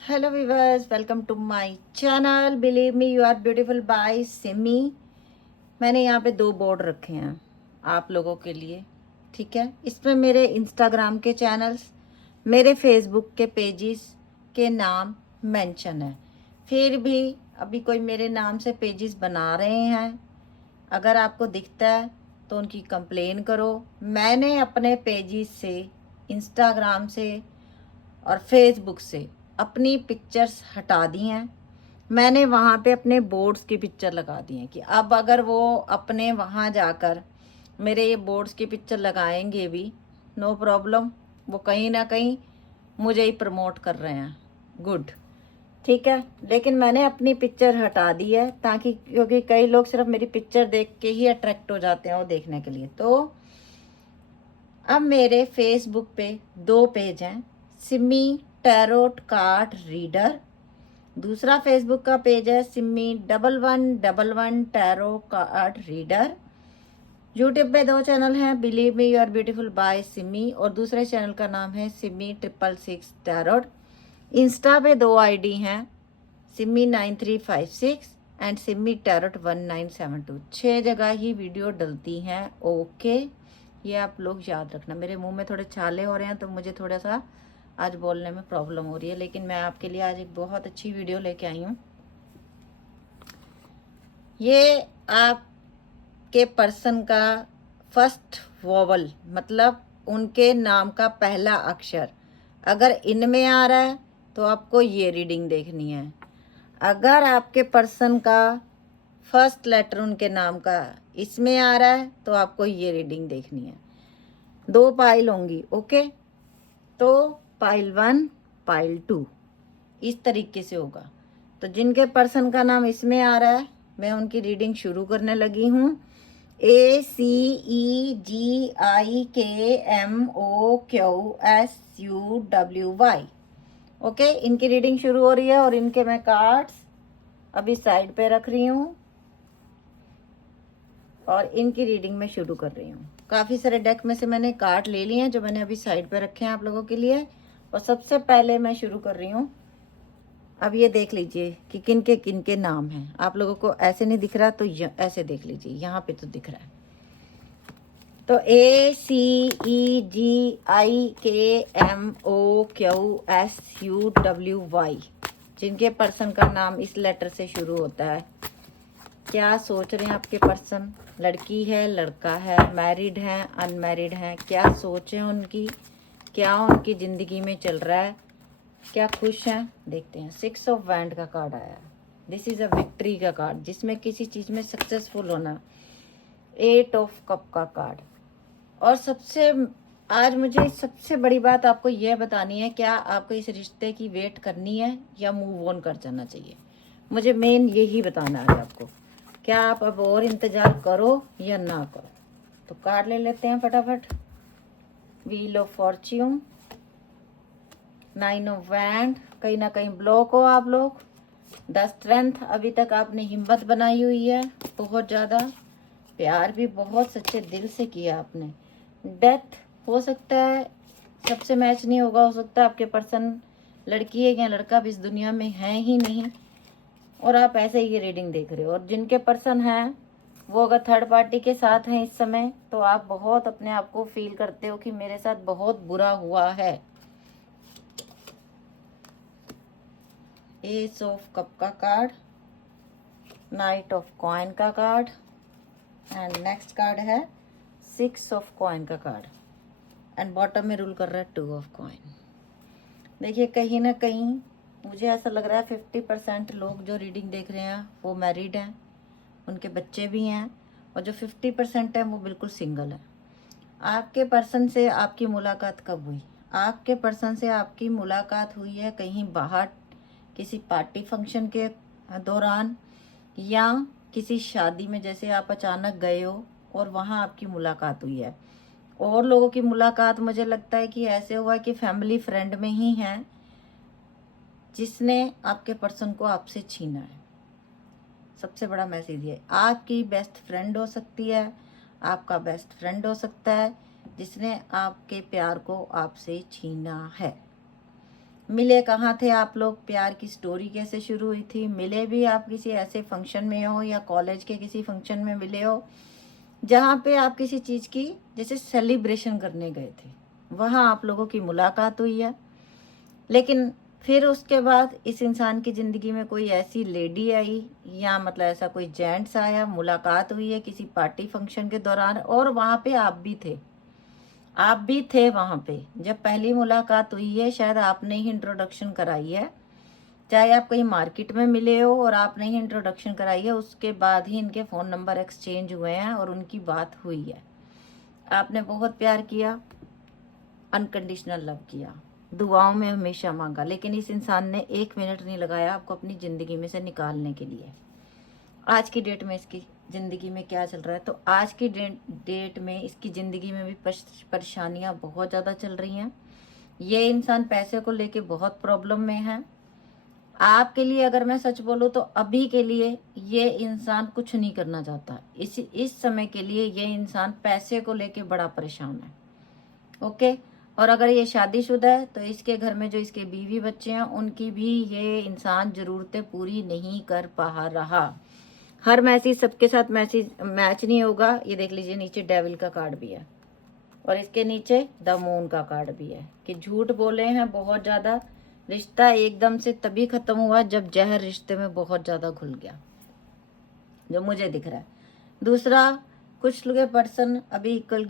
Hello viewers, welcome to my channel. Believe me you are beautiful by Simi. मैंने यहाँ पे दो बोर्ड रखे हैं आप लोगों के लिए, ठीक है। इसमें मेरे इंस्टाग्राम के चैनल्स, मेरे फेसबुक के पेजेस के नाम मेंशन है। फिर भी अभी कोई मेरे नाम से पेजेस बना रहे हैं, अगर आपको दिखता है तो उनकी कंप्लेन करो। मैंने अपने पेजेस से, इंस्टाग्राम से और फेसबुक से अपनी पिक्चर्स हटा दी हैं। मैंने वहाँ पे अपने बोर्ड्स की पिक्चर लगा दी हैं कि अब अगर वो अपने वहाँ जाकर मेरे ये बोर्ड्स की पिक्चर लगाएंगे भी, नो प्रॉब्लम, वो कहीं ना कहीं मुझे ही प्रमोट कर रहे हैं। गुड, ठीक है। लेकिन मैंने अपनी पिक्चर हटा दी है ताकि, क्योंकि कई लोग सिर्फ मेरी पिक्चर देख के ही अट्रैक्ट हो जाते हैं वो देखने के लिए। तो अब मेरे फेसबुक पे दो पेज हैं, सिमी टैरोट कार्ड रीडर। दूसरा फेसबुक का पेज है Simi 1111 tarot card reader. YouTube पे दो चैनल हैं, believe me you are beautiful by Simi, और दूसरे चैनल का नाम है सिमी 666 टैरोट। इंस्टा पे दो आईडी हैं, सिमी 9356 एंड सिमी टैरोट 1972। 6 जगह ही वीडियो डलती हैं। ओके, ये आप लोग याद रखना। मेरे मुंह में थोड़े छाले हो रहे हैं तो मुझे थोड़ा सा आज बोलने में प्रॉब्लम हो रही है, लेकिन मैं आपके लिए आज एक बहुत अच्छी वीडियो लेके आई हूँ। ये आपके पर्सन का फर्स्ट वोवल, मतलब उनके नाम का पहला अक्षर अगर इनमें आ रहा है तो आपको ये रीडिंग देखनी है। अगर आपके पर्सन का फर्स्ट लेटर उनके नाम का इसमें आ रहा है तो आपको ये रीडिंग देखनी है। दो पाइल होंगी, ओके। तो पाइल 1, पाइल 2 इस तरीके से होगा। तो जिनके पर्सन का नाम इसमें आ रहा है मैं उनकी रीडिंग शुरू करने लगी हूँ। ACEGIKMOQSUWY, okay. इनकी रीडिंग शुरू हो रही है और इनके मैं कार्ड्स अभी साइड पे रख रही हूँ और इनकी रीडिंग में शुरू कर रही हूँ। काफ़ी सारे डेक में से मैंने कार्ड ले लिए हैं जो मैंने अभी साइड पे रखे हैं आप लोगों के लिए। और सबसे पहले मैं शुरू कर रही हूँ। अब ये देख लीजिए कि किन के नाम हैं। आप लोगों को ऐसे नहीं दिख रहा तो ऐसे देख लीजिए, यहाँ पे तो दिख रहा है। तो ACEGIKMOQSUWY, जिनके पर्सन का नाम इस लेटर से शुरू होता है। क्या सोच रहे हैं आपके पर्सन? लड़की है, लड़का है, मैरिड है, अनमैरिड है? क्या सोच है उनकी? क्या उनकी ज़िंदगी में चल रहा है? क्या खुश हैं? देखते हैं। 6 ऑफ वैंड का कार्ड आया है। दिस इज़ अ विक्ट्री का कार्ड, जिसमें किसी चीज़ में सक्सेसफुल होना। 8 ऑफ कप का कार्ड। और आज मुझे सबसे बड़ी बात आपको यह बतानी है, क्या आपको इस रिश्ते की वेट करनी है या मूव ऑन कर जाना चाहिए। मुझे मेन यही बताना है आपको, क्या आप अब और इंतज़ार करो या ना करो। तो कार्ड ले लेते हैं फटाफट। Wheel of Fortune, 9 of wand, कहीं ना कहीं ब्लॉक हो आप लोग। द स्ट्रेंथ, अभी तक आपने हिम्मत बनाई हुई है बहुत ज़्यादा, प्यार भी बहुत सच्चे दिल से किया आपने। डेथ, हो सकता है सबसे मैच नहीं होगा, हो सकता है आपके पर्सन लड़की है या लड़का भी इस दुनिया में है ही नहीं और आप ऐसे ही ये रीडिंग देख रहे हो। और जिनके पर्सन हैं वो अगर थर्ड पार्टी के साथ हैं इस समय, तो आप बहुत अपने आप को फील करते हो कि मेरे साथ बहुत बुरा हुआ है। एस ऑफ कप का कार्ड, नाइट ऑफ कॉइन का कार्ड एंड नेक्स्ट कार्ड है 6 ऑफ कॉइन का कार्ड एंड बॉटम में रूल कर रहा है 2 ऑफ कॉइन। देखिए, कहीं ना कहीं मुझे ऐसा लग रहा है 50% लोग जो रीडिंग देख रहे हैं वो मैरिड हैं, उनके बच्चे भी हैं, और जो 50% है वो बिल्कुल सिंगल है। आपके पर्सन से आपकी मुलाकात कब हुई? आपके पर्सन से आपकी मुलाकात हुई है कहीं बाहर, किसी पार्टी फंक्शन के दौरान, या किसी शादी में, जैसे आप अचानक गए हो और वहाँ आपकी मुलाकात हुई है। और लोगों की मुलाकात मुझे लगता है कि ऐसे हुआ कि फैमिली फ्रेंड में ही है जिसने आपके पर्सन को आपसे छीना है। सबसे बड़ा मैसेज ये, आपकी बेस्ट फ्रेंड हो सकती है, आपका बेस्ट फ्रेंड हो सकता है जिसने आपके प्यार को आपसे छीना है। मिले कहाँ थे आप लोग, प्यार की स्टोरी कैसे शुरू हुई थी, मिले भी आप किसी ऐसे फंक्शन में हो या कॉलेज के किसी फंक्शन में मिले हो जहाँ पे आप किसी चीज़ की जैसे सेलिब्रेशन करने गए थे, वहाँ आप लोगों की मुलाकात हुई है। लेकिन फिर उसके बाद इस इंसान की ज़िंदगी में कोई ऐसी लेडी आई या मतलब ऐसा कोई जेंट्स आया, मुलाकात हुई है किसी पार्टी फंक्शन के दौरान, और वहाँ पे आप भी थे। आप भी थे वहाँ पे जब पहली मुलाकात हुई है, शायद आपने ही इंट्रोडक्शन कराई है, चाहे आप कहीं मार्केट में मिले हो और आपने ही इंट्रोडक्शन कराई है, उसके बाद ही इनके फ़ोन नंबर एक्सचेंज हुए हैं और उनकी बात हुई है। आपने बहुत प्यार किया, अनकंडीशनल लव किया, दुआओं में हमेशा मांगा, लेकिन इस इंसान ने 1 मिनट नहीं लगाया आपको अपनी ज़िंदगी में से निकालने के लिए। आज की डेट में इसकी ज़िंदगी में क्या चल रहा है, तो आज की डेट में इसकी ज़िंदगी में भी परेशानियां बहुत ज़्यादा चल रही हैं। ये इंसान पैसे को लेके बहुत प्रॉब्लम में है। आपके लिए अगर मैं सच बोलूँ तो अभी के लिए ये इंसान कुछ नहीं करना चाहता। इस समय के लिए ये इंसान पैसे को लेके बड़ा परेशान है। ओके। और अगर ये शादीशुदा है तो इसके घर में जो इसके बीवी बच्चे हैं उनकी भी ये इंसान ज़रूरतें पूरी नहीं कर पा रहा। हर मैसेज सबके साथ मैच नहीं होगा। ये देख लीजिए, नीचे डेविल का कार्ड भी है और इसके नीचे द मून का कार्ड भी है कि झूठ बोले हैं बहुत ज़्यादा। रिश्ता एकदम से तभी ख़त्म हुआ जब जहर रिश्ते में बहुत ज़्यादा घुल गया, जो मुझे दिख रहा है। दूसरा, कुछ लोग पर्सन अभी इक्वल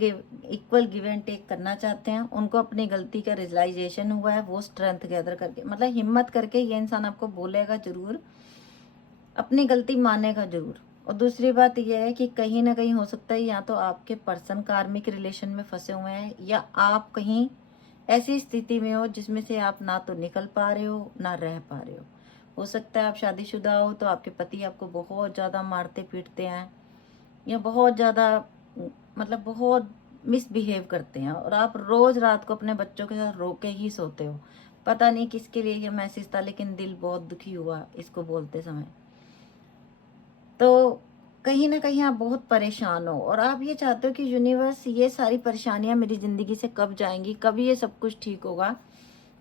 गिव एंड टेक करना चाहते हैं, उनको अपनी गलती का रियलाइजेशन हुआ है, वो स्ट्रेंथ गैदर करके मतलब हिम्मत करके ये इंसान आपको बोलेगा ज़रूर, अपनी गलती मानेगा ज़रूर। और दूसरी बात यह है कि कहीं ना कहीं हो सकता है या तो आपके पर्सन कार्मिक रिलेशन में फंसे हुए हैं या आप कहीं ऐसी स्थिति में हो जिसमें से आप ना तो निकल पा रहे हो ना रह पा रहे हो सकता है आप शादीशुदा हो तो आपके पति आपको बहुत ज़्यादा मारते पीटते हैं या बहुत ज़्यादा मतलब बहुत मिसबिहेव करते हैं और आप रोज़ रात को अपने बच्चों के साथ रो के ही सोते हो। पता नहीं किसके लिए ये मैसेज था, लेकिन दिल बहुत दुखी हुआ इसको बोलते समय। तो कहीं ना कहीं आप बहुत परेशान हो और आप ये चाहते हो कि यूनिवर्स ये सारी परेशानियां मेरी ज़िंदगी से कब जाएंगी, कब ये सब कुछ ठीक होगा।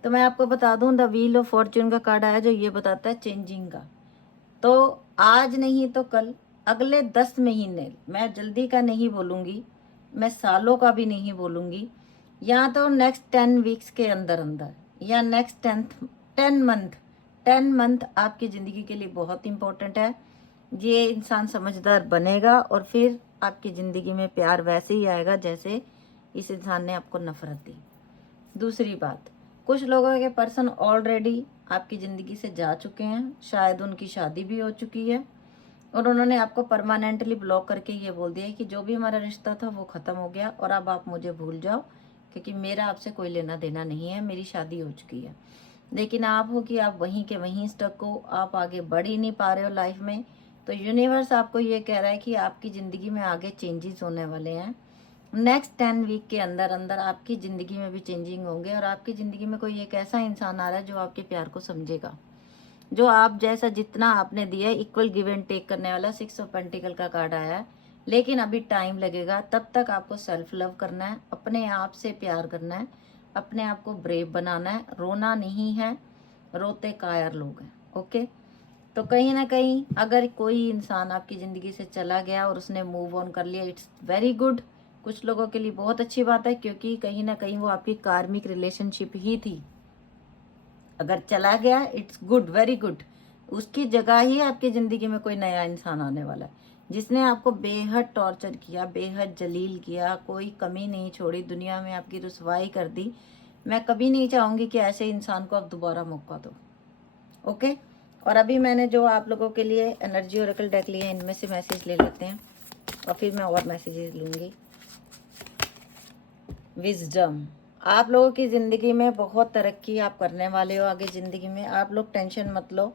तो मैं आपको बता दूं, द व्हील ऑफ फॉर्च्यून का कार्ड आया जो ये बताता है चेंजिंग का। तो आज नहीं तो कल, अगले 10 महीने, मैं जल्दी का नहीं बोलूँगी, मैं सालों का भी नहीं बोलूँगी, या तो नेक्स्ट 10 वीक्स के अंदर अंदर या नेक्स्ट 10 मंथ 10 मंथ आपकी ज़िंदगी के लिए बहुत इंपॉर्टेंट है। ये इंसान समझदार बनेगा और फिर आपकी ज़िंदगी में प्यार वैसे ही आएगा जैसे इस इंसान ने आपको नफरत दी। दूसरी बात, कुछ लोगों के पर्सन ऑलरेडी आपकी ज़िंदगी से जा चुके हैं, शायद उनकी शादी भी हो चुकी है और उन्होंने आपको परमानेंटली ब्लॉक करके ये बोल दिया है कि जो भी हमारा रिश्ता था वो ख़त्म हो गया और अब आप मुझे भूल जाओ क्योंकि मेरा आपसे कोई लेना देना नहीं है, मेरी शादी हो चुकी है। लेकिन आप हो कि आप वहीं के वहीं स्टक हो, आप आगे बढ़ ही नहीं पा रहे हो लाइफ में। तो यूनिवर्स आपको ये कह रहा है कि आपकी ज़िंदगी में आगे चेंजेस होने वाले हैं। नेक्स्ट 10 वीक के अंदर अंदर आपकी ज़िंदगी में भी चेंजिंग होंगे और आपकी ज़िंदगी में कोई एक ऐसा इंसान आ रहा है जो आपके प्यार को समझेगा, जो आप जैसा जितना आपने दिया है इक्वल गिव एंड टेक करने वाला। 6 ऑफ पेंटिकल का कार्ड आया है, लेकिन अभी टाइम लगेगा। तब तक आपको सेल्फ लव करना है, अपने आप से प्यार करना है, अपने आप को ब्रेव बनाना है, रोना नहीं है, रोते कायर लोग हैं। ओके। तो कहीं ना कहीं अगर कोई इंसान आपकी ज़िंदगी से चला गया और उसने मूव ऑन कर लिया, इट्स वेरी गुड। कुछ लोगों के लिए बहुत अच्छी बात है क्योंकि कहीं ना कहीं वो आपकी कार्मिक रिलेशनशिप ही थी। अगर चला गया, इट्स गुड, वेरी गुड। उसकी जगह ही आपकी ज़िंदगी में कोई नया इंसान आने वाला है जिसने आपको बेहद टॉर्चर किया, बेहद जलील किया, कोई कमी नहीं छोड़ी, दुनिया में आपकी रुसवाई कर दी। मैं कभी नहीं चाहूँगी कि ऐसे इंसान को आप दोबारा मौका दो। ओके। और अभी मैंने जो आप लोगों के लिए एनर्जी ओरेकल डेक लिए, इनमें से मैसेज ले लेते हैं और फिर मैं और मैसेजेस लूँगी। विजडम, आप लोगों की ज़िंदगी में बहुत तरक्की आप करने वाले हो आगे ज़िंदगी में। आप लोग टेंशन मत लो।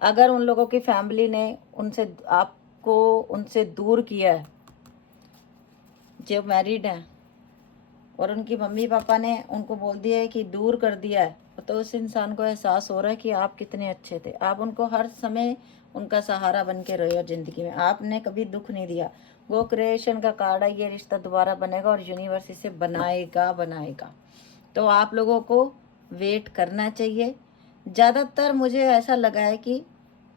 अगर उन लोगों की फैमिली ने उनसे दूर किया है, जो मैरिड हैं, और उनकी मम्मी पापा ने उनको बोल दिया है कि दूर कर दिया है, तो उस इंसान को एहसास हो रहा है कि आप कितने अच्छे थे। आप उनको हर समय उनका सहारा बन के रहे हो ज़िंदगी में, आपने कभी दुख नहीं दिया। वो क्रिएशन का कार्ड है, ये रिश्ता दोबारा बनेगा और यूनिवर्स इसे बनाएगा। तो आप लोगों को वेट करना चाहिए। ज़्यादातर मुझे ऐसा लगा है कि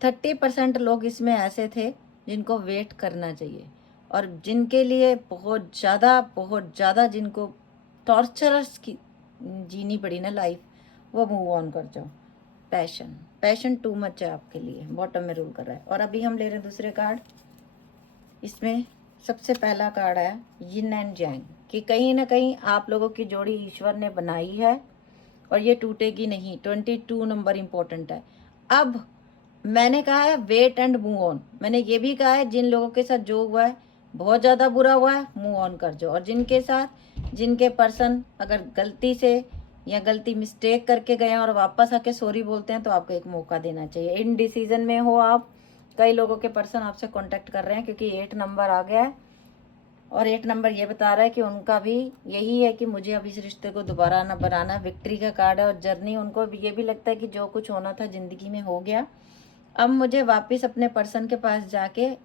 30% लोग इसमें ऐसे थे जिनको वेट करना चाहिए, और जिनके लिए बहुत ज़्यादा जिनको टॉर्चरस की जीनी पड़ी ना लाइफ, वो मूव ऑन कर जाओ। पैशन टू मच है आपके लिए, बॉटम में रूल कर रहा है। और अभी हम ले रहे हैं दूसरे कार्ड। इसमें सबसे पहला कार्ड है यिन एंड यांग, कि कहीं ना कहीं आप लोगों की जोड़ी ईश्वर ने बनाई है और ये टूटेगी नहीं। 22 नंबर इम्पोर्टेंट है। अब मैंने कहा है वेट एंड मूव ऑन, मैंने ये भी कहा है जिन लोगों के साथ जो हुआ है बहुत ज़्यादा बुरा हुआ है, मूव ऑन कर जाओ। और जिनके पर्सन अगर गलती से या गलती मिस्टेक करके गए हैं और वापस आके सॉरी बोलते हैं, तो आपको एक मौका देना चाहिए। इन डिसीजन में हो आप, कई लोगों के पर्सन आपसे कांटेक्ट कर रहे हैं क्योंकि 8 नंबर आ गया है, और 8 नंबर ये बता रहा है कि उनका भी यही है कि मुझे अब इस रिश्ते को दोबारा ना बनाना। विक्ट्री का कार्ड है और जर्नी, उनको ये भी लगता है कि जो कुछ होना था ज़िंदगी में हो गया, अब मुझे वापस अपने पर्सन के पास जाके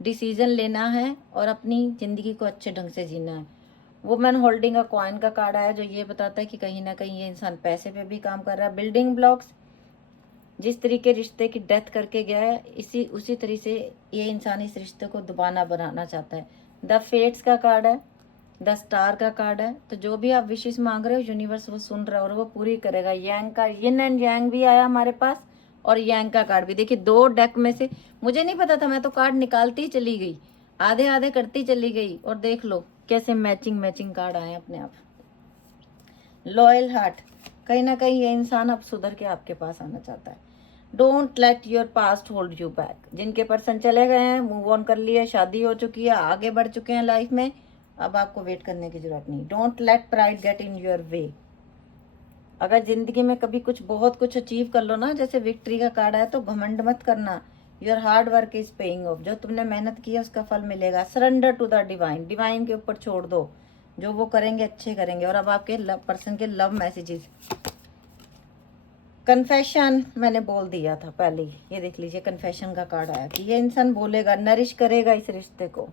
डिसीजन लेना है और अपनी ज़िंदगी को अच्छे ढंग से जीना है। वुमेन होल्डिंग अ कॉइन का कार्ड आया, जो ये बताता है कि कहीं ना कहीं ये इंसान पैसे पे भी काम कर रहा है। बिल्डिंग ब्लॉक्स, जिस तरीके रिश्ते की डेथ करके गया है, उसी तरह से ये इंसान इस रिश्ते को दोबारा बनाना चाहता है। द फेट्स का कार्ड है, द स्टार का कार्ड है। तो जो भी आप विशेष मांग रहे हो, यूनिवर्स वो सुन रहा है और वो पूरी करेगा। यांग का यिन एंड यांग भी आया हमारे पास, और यांग का कार्ड भी। देखिए 2 डेक में से मुझे नहीं पता था, मैं तो कार्ड निकालती ही चली गई, आधे आधे करती चली गई, और देख लो कैसे मैचिंग कार्ड आए अपने आप। लॉयल हार्ट, कहीं ना कहीं ये इंसान अब सुधर के आपके पास आना चाहता है। Don't let your past hold you back, जिनके पर्सन चले गए हैं, मूव ऑन कर लिया, शादी हो चुकी है, आगे बढ़ चुके हैं लाइफ में, अब आपको वेट करने की जरूरत नहीं। Don't let pride get in your way. अगर जिंदगी में कभी बहुत कुछ अचीव कर लो ना, जैसे विक्ट्री का कार्ड है, तो घमंड मत करना। Your hard work is paying off, जो तुमने मेहनत की है उसका फल मिलेगा। Surrender to the divine, divine के ऊपर छोड़ दो, जो वो करेंगे अच्छे करेंगे। और अब आपके पर्सन के लव मैसेजेस। कन्फेशन मैंने बोल दिया था पहले ही, ये देख लीजिए कन्फेशन का कार्ड आया कि ये इंसान बोलेगा, नरिश करेगा इस रिश्ते को,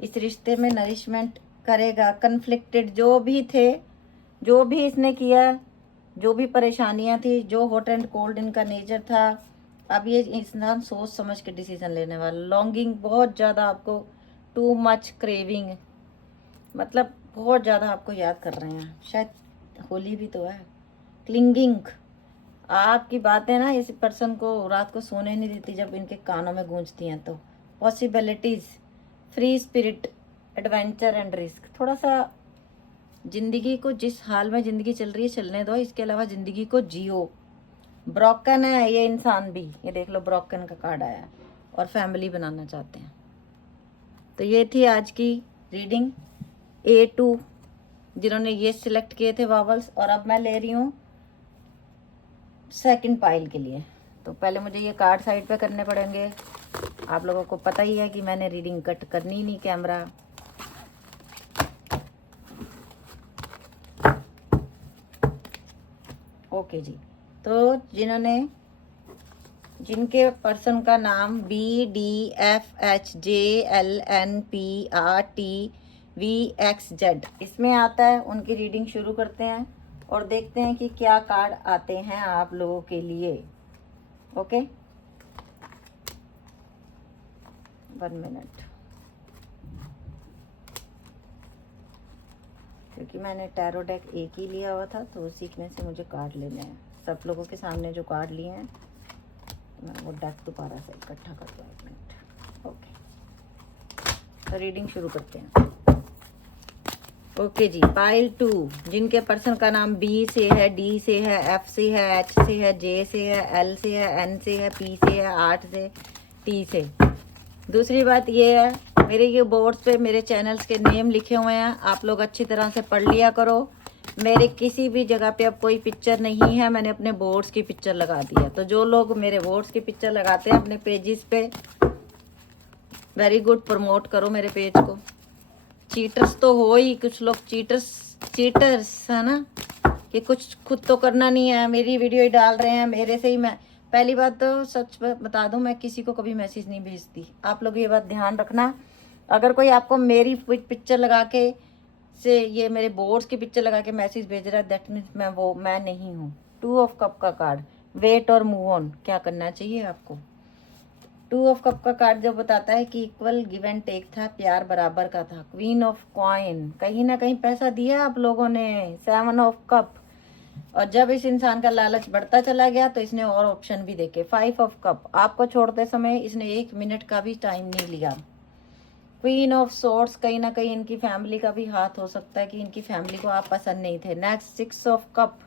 इस रिश्ते में नरिशमेंट करेगा। कन्फ्लिक्टेड जो भी थे, जो भी इसने किया, जो भी परेशानियां थी, जो हॉट एंड कोल्ड इनका नेचर था, अब ये इंसान सोच समझ के डिसीजन लेने वाला। लॉन्गिंग बहुत ज़्यादा आपको, टू मच क्रेविंग, मतलब बहुत ज़्यादा आपको याद कर रहे हैं, शायद होली भी तो है। क्लिंगिंग, आपकी बातें ना इस पर्सन को रात को सोने नहीं देती जब इनके कानों में गूंजती हैं। तो possibilities, free spirit, adventure and risk. थोड़ा सा जिंदगी को, जिस हाल में जिंदगी चल रही है चलने दो, इसके अलावा जिंदगी को जियो। ब्रोकन है ये इंसान भी, ये देख लो ब्रोकन का कार्ड आया, और फैमिली बनाना चाहते हैं। तो ये थी आज की रीडिंग A2, जिन्होंने ये सिलेक्ट किए थे वावल्स। और अब मैं ले रही हूँ सेकंड पाइल के लिए। तो पहले मुझे ये कार्ड साइड पे करने पड़ेंगे। आप लोगों को पता ही है कि मैंने रीडिंग कट करनी नहीं कैमरा। ओके जी, तो जिनके पर्सन का नाम BDFHJLNPRTVXZ इसमें आता है, उनकी रीडिंग शुरू करते हैं और देखते हैं कि क्या कार्ड आते हैं आप लोगों के लिए। ओके, 1 मिनट, क्योंकि मैंने टैरो डेक एक ही लिया हुआ था, तो उसी में से मुझे कार्ड लेने हैं। सब लोगों के सामने जो कार्ड लिए हैं, मैं वो डेक दोबारा से इकट्ठा कर दूँ। 1 मिनट। ओके, तो रीडिंग शुरू करते हैं। ओके जी, पाइल 2, जिनके पर्सन का नाम B से है, D से है, F से है, H से है, J से है, L से है, N से है, P से है, 8 से, T से। दूसरी बात ये है, मेरे ये बोर्ड्स पे मेरे चैनल्स के नेम लिखे हुए हैं, आप लोग अच्छी तरह से पढ़ लिया करो। मेरे किसी भी जगह पे अब कोई पिक्चर नहीं है, मैंने अपने बोर्ड्स की पिक्चर लगा दी है। तो जो लोग मेरे बोर्ड्स की पिक्चर लगाते हैं अपने पेजेस पे, वेरी गुड, प्रमोट करो मेरे पेज को। चीटर्स तो हो ही, कुछ लोग चीटर्स है ना, कि कुछ खुद तो करना नहीं है, मेरी वीडियो ही डाल रहे हैं मेरे से ही। मैं पहली बात तो सच बता दूं, मैं किसी को कभी मैसेज नहीं भेजती, आप लोग ये बात ध्यान रखना। अगर कोई आपको मेरी पिक्चर लगा के से ये मेरे बोर्ड्स की पिक्चर लगा के मैसेज भेज रहा है, दैट मीन्स मैं नहीं हूँ। 2 ऑफ कप का कार्ड, वेट और मूव ऑन, क्या करना चाहिए आपको। 2 ऑफ कप का कार्ड जो बताता है कि इक्वल गिव एंड टेक था, प्यार बराबर का था। क्वीन ऑफ कॉइन, कहीं ना कहीं पैसा दिया आप लोगों ने। 7 ऑफ कप, और जब इस इंसान का लालच बढ़ता चला गया तो इसने और ऑप्शन भी देखे। 5 ऑफ कप, आपको छोड़ते समय इसने 1 मिनट का भी टाइम नहीं लिया। क्वीन ऑफ सोर्ट्स, कहीं ना कहीं इनकी फैमिली का भी हाथ हो सकता है कि इनकी फैमिली को आप पसंद नहीं थे। नेक्स्ट 6 ऑफ कप,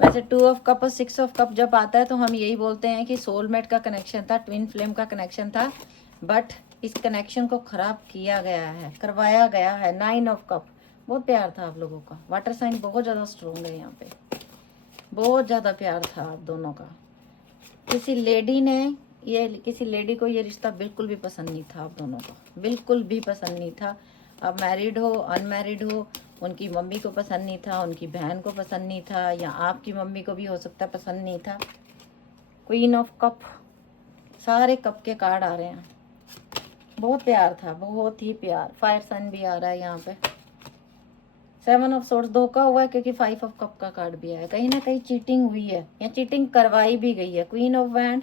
वैसे 2 ऑफ कप और 6 ऑफ कप जब आता है तो हम यही बोलते हैं कि सोलमेट का कनेक्शन था, ट्विन फ्लेम का कनेक्शन था, बट इस कनेक्शन को खराब किया गया है, करवाया गया है। 9 ऑफ कप, बहुत प्यार था आप लोगों का। वाटर साइन बहुत ज़्यादा स्ट्रॉन्ग है यहाँ पे, बहुत ज़्यादा प्यार था आप दोनों का। किसी लेडी को ये रिश्ता बिल्कुल भी पसंद नहीं था आप दोनों का, बिल्कुल भी पसंद नहीं था। अब मैरिड हो अनमैरिड हो, उनकी मम्मी को पसंद नहीं था, उनकी बहन को पसंद नहीं था, या आपकी मम्मी को भी हो सकता है पसंद नहीं था। क्वीन ऑफ कप, सारे कप के कार्ड आ रहे हैं। बहुत प्यार था, बहुत ही प्यार। फायर साइन भी आ रहा है यहाँ पे। 7 ऑफ सोर्स, धोखा हुआ है क्योंकि 5 ऑफ कप का कार्ड भी आया। कहीं ना कहीं चीटिंग हुई है या चीटिंग करवाई भी गई है। क्वीन ऑफ वैंड,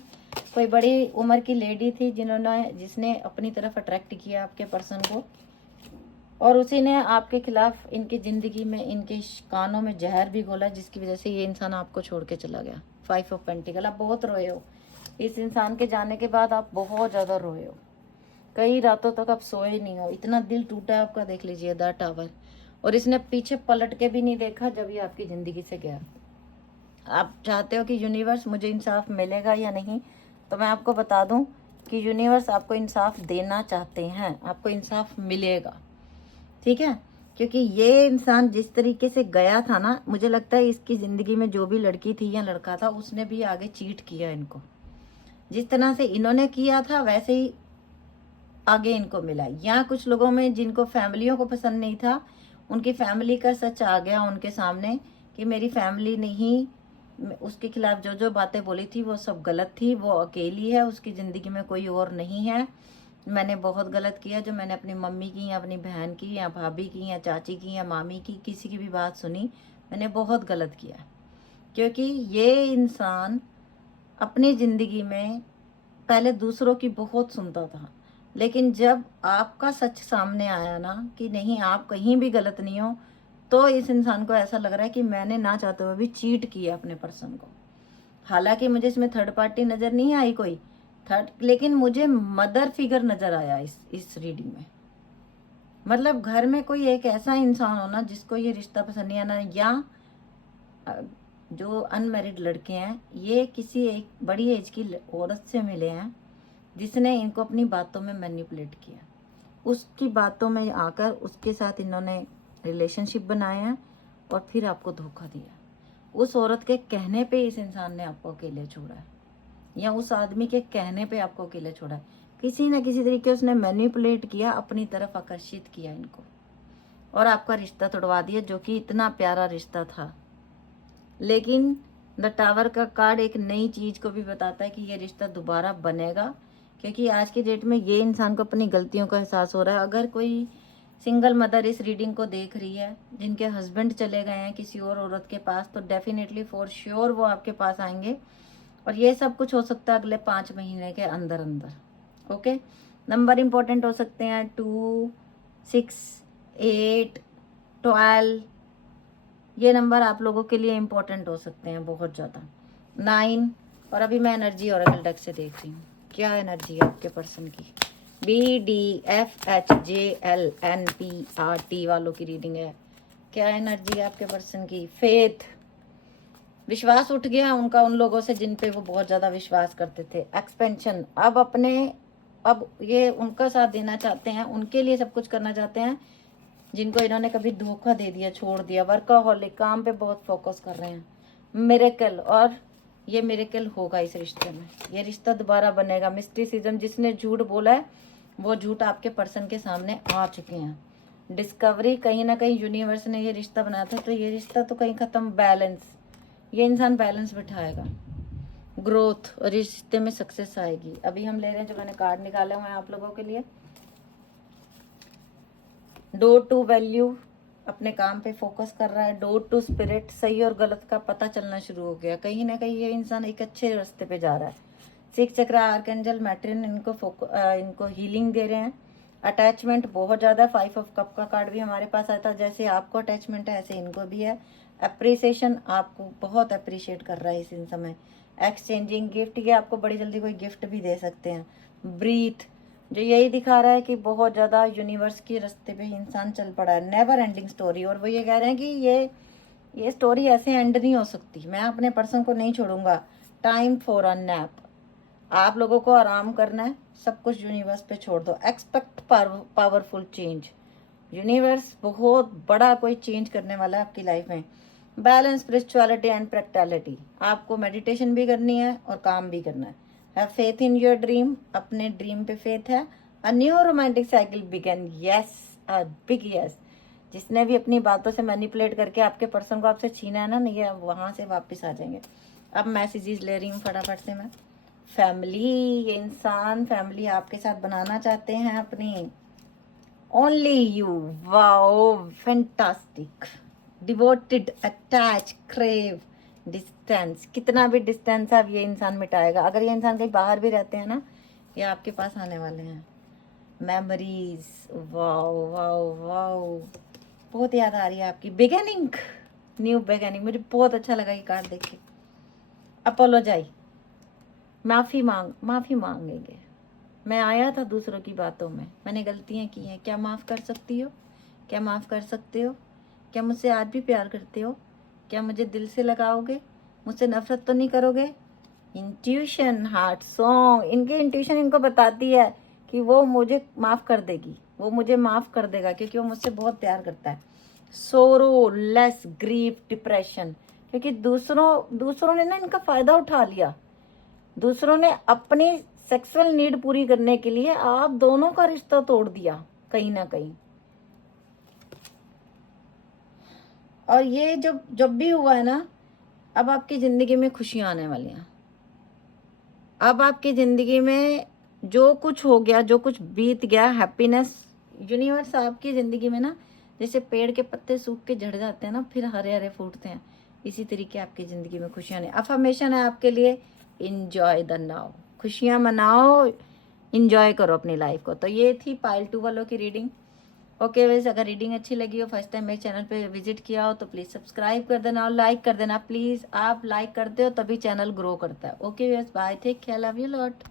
कोई बड़ी उम्र की लेडी थी जिसने अपनी तरफ अट्रैक्ट किया आपके पर्सन को, और उसी ने आपके खिलाफ इनकी ज़िंदगी में, इनके कानों में जहर भी घोला, जिसकी वजह से ये इंसान आपको छोड़ के चला गया। 5 ऑफ पेंटिकल, आप बहुत रोए हो इस इंसान के जाने के बाद, आप बहुत ज़्यादा रोए हो। कई रातों तक आप सोए नहीं हो, इतना दिल टूटा है आपका। देख लीजिए द टावर, और इसने पीछे पलट के भी नहीं देखा जब ये आपकी ज़िंदगी से गया। आप चाहते हो कि यूनिवर्स मुझे इंसाफ मिलेगा या नहीं, तो मैं आपको बता दूं कि यूनिवर्स आपको इंसाफ देना चाहते हैं, आपको इंसाफ मिलेगा, ठीक है। क्योंकि ये इंसान जिस तरीके से गया था ना, मुझे लगता है इसकी ज़िंदगी में जो भी लड़की थी या लड़का था, उसने भी आगे चीट किया इनको। जिस तरह से इन्होंने किया था वैसे ही आगे इनको मिला। यहाँ कुछ लोगों में जिनको फैमिलियों को पसंद नहीं था, उनकी फैमिली का सच आ गया उनके सामने कि मेरी फैमिली नहीं, उसके खिलाफ जो जो बातें बोली थी वो सब गलत थी, वो अकेली है, उसकी ज़िंदगी में कोई और नहीं है। मैंने बहुत गलत किया जो मैंने अपनी मम्मी की या अपनी बहन की या भाभी की या चाची की या मामी की, किसी की भी बात सुनी, मैंने बहुत गलत किया। क्योंकि ये इंसान अपनी ज़िंदगी में पहले दूसरों की बहुत सुनता था, लेकिन जब आपका सच सामने आया ना कि नहीं आप कहीं भी गलत नहीं हो, तो इस इंसान को ऐसा लग रहा है कि मैंने ना चाहते हुए भी चीट किया अपने पर्सन को। हालांकि मुझे इसमें थर्ड पार्टी नज़र नहीं आई कोई थर्ड, लेकिन मुझे मदर फिगर नज़र आया इस रीडिंग में। मतलब घर में कोई एक ऐसा इंसान हो ना जिसको ये रिश्ता पसंद नहीं आना, या जो अनमैरिड लड़के हैं ये किसी एक बड़ी एज की औरत से मिले हैं जिसने इनको अपनी बातों में मैनिपुलेट किया, उसकी बातों में आकर उसके साथ इन्होंने रिलेशनशिप बनाया है और फिर आपको धोखा दिया। उस औरत के कहने पे इस इंसान ने आपको अकेले छोड़ा है, या उस आदमी के कहने पे आपको अकेले छोड़ा है। किसी न किसी तरीके उसने मैनिपुलेट किया, अपनी तरफ आकर्षित किया इनको, और आपका रिश्ता तोड़वा दिया जो कि इतना प्यारा रिश्ता था। लेकिन द टावर का कार्ड एक नई चीज़ को भी बताता है कि ये रिश्ता दोबारा बनेगा, क्योंकि आज की डेट में ये इंसान को अपनी गलतियों का एहसास हो रहा है। अगर कोई सिंगल मदर इस रीडिंग को देख रही है जिनके हस्बैंड चले गए हैं किसी और औरत के पास, तो डेफिनेटली फॉर श्योर वो आपके पास आएंगे, और ये सब कुछ हो सकता है अगले 5 महीने के अंदर अंदर। ओके, नंबर इंपॉर्टेंट हो सकते हैं 2, 6, 8, 12, ये नंबर आप लोगों के लिए इम्पोर्टेंट हो सकते हैं बहुत ज़्यादा। 9, और अभी मैं एनर्जी ऑरेकल डेक से देख रही हूँ क्या एनर्जी है आपके पर्सन की। BDFHJLNPRT वालों की रीडिंग है। क्या एनर्जी है आपके पर्सन की। फेथ, विश्वास उठ गया उनका उन लोगों से जिन पे वो बहुत ज़्यादा विश्वास करते थे। एक्सपेंशन, अब ये उनका साथ देना चाहते हैं, उनके लिए सब कुछ करना चाहते हैं जिनको इन्होंने कभी धोखा दे दिया, छोड़ दिया। वर्कaholic, काम पे बहुत फोकस कर रहे हैं। मिरेकल, और ये मिरेकल होगा इस रिश्ते में, ये रिश्ता दोबारा बनेगा। मिस्टिसिज्म, जिसने झूठ बोला है वो झूठ आपके पर्सन के सामने आ चुके हैं। डिस्कवरी, कहीं ना कहीं यूनिवर्स ने ये रिश्ता बनाया था तो ये रिश्ता तो कहीं ख़त्म। बैलेंस, ये इंसान बैलेंस बिठाएगा। ग्रोथ, रिश्ते में सक्सेस आएगी। अभी हम ले रहे हैं जो मैंने कार्ड निकाले हुए हैं आप लोगों के लिए। डोर टू वैल्यू, अपने काम पे फोकस कर रहा है, डोर टू स्पिरिट, सही और गलत का पता चलना शुरू हो गया, कहीं ना कहीं ये इंसान एक अच्छे रास्ते पे जा रहा है। सिक्स चक्र आर्कएंजल मैट्रिन इनको हीलिंग दे रहे हैं। अटैचमेंट बहुत ज़्यादा, 5 ऑफ कप का कार्ड भी हमारे पास आता है, जैसे आपको अटैचमेंट है ऐसे इनको भी है। अप्रिसिएशन, आपको बहुत अप्रिशिएट कर रहा है इस समय। एक्सचेंजिंग गिफ्ट, ये आपको बड़ी जल्दी कोई गिफ्ट भी दे सकते हैं। ब्रीथ, जो यही दिखा रहा है कि बहुत ज़्यादा यूनिवर्स के रास्ते पे इंसान चल पड़ा है। नेवर एंडिंग स्टोरी, और वो ये कह रहे हैं कि ये स्टोरी ऐसे एंड नहीं हो सकती, मैं अपने पर्सन को नहीं छोड़ूंगा। टाइम फॉर अ नैप, आप लोगों को आराम करना है, सब कुछ यूनिवर्स पे छोड़ दो। एक्सपेक्ट पावरफुल चेंज, यूनिवर्स बहुत बड़ा कोई चेंज करने वाला है आपकी लाइफ में। बैलेंस, स्पिरिचुअलिटी एंड प्रैक्टिकलिटी, आपको मेडिटेशन भी करनी है और काम भी करना है। Have faith in your dream, अपने ड्रीम पे फेथ है। A new romantic cycle begin, yes, a big yes. जिसने भी अपनी बातों से मैनिपुलेट करके आपके पर्सन को आपसे छीना है ना, नहीं है, वहाँ से वापस आ जाएंगे। अब मैसेजेस ले रही हूँ फटाफट से मैं। फैमिली, ये इंसान फैमिली आपके साथ बनाना चाहते हैं अपनी। Only you, wow, fantastic, devoted, attach, crave, distance, कितना भी डिस्टेंस है अब ये इंसान मिटाएगा। अगर ये इंसान कहीं बाहर भी रहते हैं ना, ये आपके पास आने वाले हैं। मेमोरीज, वाओ वाओ वाओ, बहुत याद आ रही है आपकी। बिगनिंग, न्यू बिगनिंग, मुझे बहुत अच्छा लगा ये कार्ड देख के। अपोलोजाइज, माफ़ी मांगेंगे। मैं आया था दूसरों की बातों में, मैंने गलतियाँ की हैं, क्या माफ़ कर सकती हो? क्या माफ़ कर सकते हो? क्या मुझसे आज भी प्यार करते हो? क्या मुझे दिल से लगाओगे? मुझसे नफरत तो नहीं करोगे? इंट्यूशन, हार्ट सॉन्ग, इनकी इंट्यूशन इनको बताती है कि वो मुझे माफ़ कर देगी, वो मुझे माफ़ कर देगा, क्योंकि वो मुझसे बहुत प्यार करता है। सोरो, लेस, ग्रीफ, डिप्रेशन, क्योंकि दूसरों ने ना इनका फ़ायदा उठा लिया। दूसरों ने अपनी सेक्सुअल नीड पूरी करने के लिए आप दोनों का रिश्ता तोड़ दिया कहीं ना कहीं। और ये जब भी हुआ है ना, अब आपकी ज़िंदगी में खुशियाँ आने वाली हैं। अब आपकी ज़िंदगी में जो कुछ हो गया, जो कुछ बीत गया, हैप्पीनेस, यूनिवर्स आपकी ज़िंदगी में ना, जैसे पेड़ के पत्ते सूख के झड़ जाते हैं ना, फिर हरे हरे फूटते हैं, इसी तरीके आपकी ज़िंदगी में खुशियाँ आने। अफर्मेशन है आपके लिए, इंजॉय द नाउ, खुशियाँ मनाओ, इंजॉय करो अपनी लाइफ को। तो ये थी पाइल 2 वालों की रीडिंग। ओके वैसे, अगर रीडिंग अच्छी लगी हो, फर्स्ट टाइम मेरे चैनल पे विजिट किया हो, तो प्लीज़ सब्सक्राइब कर देना और लाइक कर देना प्लीज़। आप लाइक करते हो तभी चैनल ग्रो करता है। ओके वैसे, bye, take care, love you lot.